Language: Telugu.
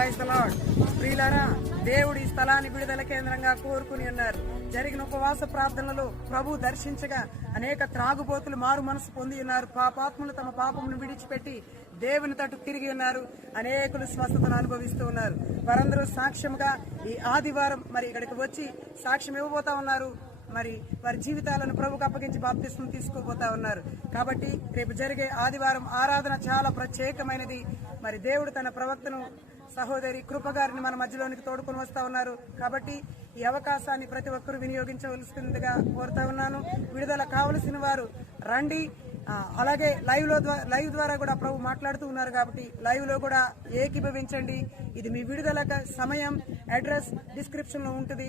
ప్రైజ్ ద దేవుడు ఈ స్థలాన్ని విడుదల కేంద్రంగా కోరుకుని ఉన్నారు. జరిగిన ఉపవాస ప్రార్థనలో ప్రభు దర్శించగా అనేక త్రాగుబోతులు మారు మనసు పొంది ఉన్నారు. పాపాత్ములు తమ పాపమును విడిచిపెట్టి దేవుని తట్టు తిరిగి ఉన్నారు. అనేకులు స్వస్థతను అనుభవిస్తూ ఉన్నారు. వారందరూ సాక్ష్యంగా ఈ ఆదివారం మరి ఇక్కడికి వచ్చి సాక్ష్యం ఇవ్వబోతా ఉన్నారు. మరి వారి జీవితాలను ప్రభుకు అప్పగించి బాప్తిస్మం తీసుకోబోతా ఉన్నారు. కాబట్టి రేపు జరిగే ఆదివారం ఆరాధన చాలా ప్రత్యేకమైనది. మరి దేవుడు తన ప్రవక్తను సహోదరి కృపగారిని మన మధ్యలోనికి తోడుకొని వస్తా ఉన్నారు. కాబట్టి ఈ అవకాశాన్ని ప్రతి ఒక్కరూ వినియోగించవలసిందిగా కోరుతా ఉన్నాను. విడుదల కావలసిన వారు రండి. అలాగే లైవ్లో లైవ్ ద్వారా కూడా ప్రభు మాట్లాడుతూ ఉన్నారు కాబట్టి లైవ్లో కూడా ఏకీభవించండి. ఇది మీ విడుదల సమయం. అడ్రస్ డిస్క్రిప్షన్లో ఉంటుంది.